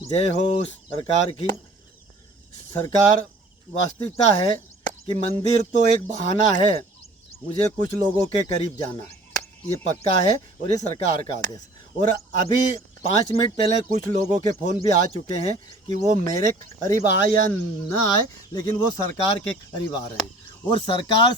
जय हो सरकार की। सरकार वास्तविकता है कि मंदिर तो एक बहाना है, मुझे कुछ लोगों के करीब जाना है, ये पक्का है और ये सरकार का आदेश। और अभी 5 मिनट पहले कुछ लोगों के फ़ोन भी आ चुके हैं कि वो मेरे करीब आए या ना आए, लेकिन वो सरकार के करीब आ रहे हैं। और सरकार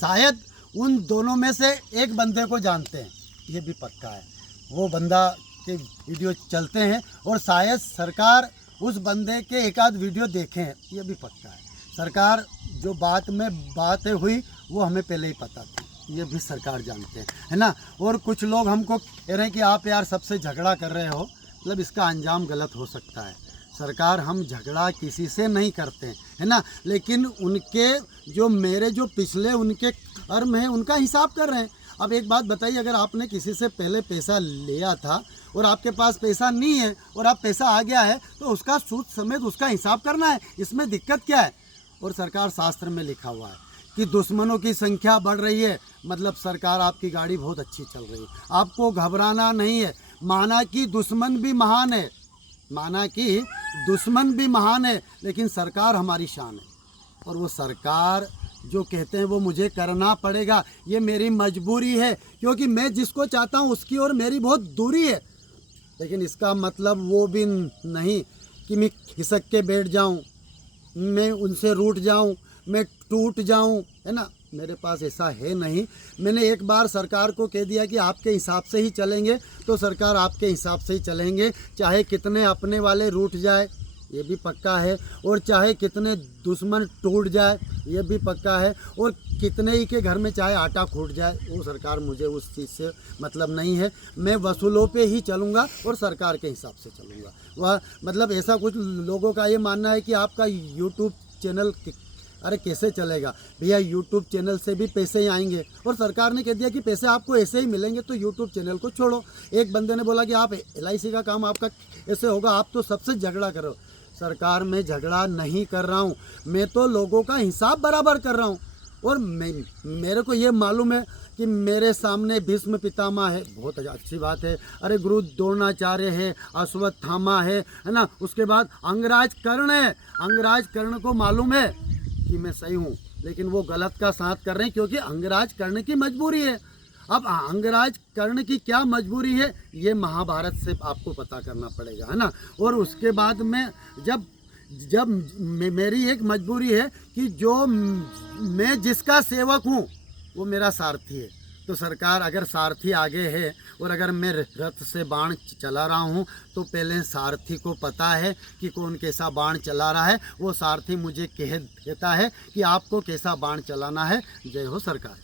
शायद उन दोनों में से एक बंदे को जानते हैं, ये भी पक्का है। वो बंदा के वीडियो चलते हैं और शायद सरकार उस बंदे के एक आध वीडियो देखे हैं, ये भी पक्का है। सरकार जो बातें हुई वो हमें पहले ही पता थी, ये भी सरकार जानते हैं, है ना। और कुछ लोग हमको कह रहे हैं कि आप यार सबसे झगड़ा कर रहे हो, मतलब इसका अंजाम गलत हो सकता है। सरकार हम झगड़ा किसी से नहीं करते हैं, है ना, लेकिन उनके जो मेरे जो पिछले उनके कर्म हैं उनका हिसाब कर रहे हैं। अब एक बात बताइए, अगर आपने किसी से पहले पैसा लिया था और आपके पास पैसा नहीं है और अब पैसा आ गया है तो उसका सूद समेत उसका हिसाब करना है, इसमें दिक्कत क्या है। और सरकार शास्त्र में लिखा हुआ है कि दुश्मनों की संख्या बढ़ रही है, मतलब सरकार आपकी गाड़ी बहुत अच्छी चल रही है, आपको घबराना नहीं है। माना कि दुश्मन भी महान है, माना कि दुश्मन भी महान है, लेकिन सरकार हमारी शान है। और वो सरकार जो कहते हैं वो मुझे करना पड़ेगा, ये मेरी मजबूरी है, क्योंकि मैं जिसको चाहता हूँ उसकी और मेरी बहुत दूरी है। लेकिन इसका मतलब वो भी नहीं कि मैं खिसक के बैठ जाऊँ, मैं उनसे रूठ जाऊँ, मैं टूट जाऊँ, है ना। मेरे पास ऐसा है नहीं। मैंने एक बार सरकार को कह दिया कि आपके हिसाब से ही चलेंगे, तो सरकार आपके हिसाब से ही चलेंगे, चाहे कितने अपने वाले रूठ जाए, ये भी पक्का है, और चाहे कितने दुश्मन टूट जाए, ये भी पक्का है, और कितने ही के घर में चाहे आटा खूट जाए, वो सरकार मुझे उस चीज़ से मतलब नहीं है। मैं वसूलों पे ही चलूँगा और सरकार के हिसाब से चलूँगा। वह मतलब ऐसा कुछ लोगों का ये मानना है कि आपका यूट्यूब चैनल अरे कैसे चलेगा भैया, यूट्यूब चैनल से भी पैसे ही आएंगे, और सरकार ने कह दिया कि पैसे आपको ऐसे ही मिलेंगे, तो यूट्यूब चैनल को छोड़ो। एक बंदे ने बोला कि आप LIC का काम आपका ऐसे होगा, आप तो सबसे झगड़ा करो। सरकार में झगड़ा नहीं कर रहा हूँ, मैं तो लोगों का हिसाब बराबर कर रहा हूँ। और मेरे को ये मालूम है कि मेरे सामने भीष्म पितामह है, बहुत अच्छी बात है। अरे गुरु द्रोणाचार्य है, अश्वत्थामा है ना, उसके बाद अंगराज कर्ण है। अंगराज कर्ण को मालूम है कि मैं सही हूँ, लेकिन वो गलत का साथ कर रहे हैं, क्योंकि अंगराज कर्ण की मजबूरी है। अब अंगराज कर्ण की क्या मजबूरी है, ये महाभारत से आपको पता करना पड़ेगा, है ना। और उसके बाद में जब मेरी एक मजबूरी है कि जो मैं जिसका सेवक हूँ वो मेरा सारथी है। तो सरकार अगर सारथी आगे है और अगर मैं रथ से बाण चला रहा हूँ, तो पहले सारथी को पता है कि कौन कैसा बाण चला रहा है। वो सारथी मुझे कह देता है कि आपको कैसा बाण चलाना है। जय हो सरकार।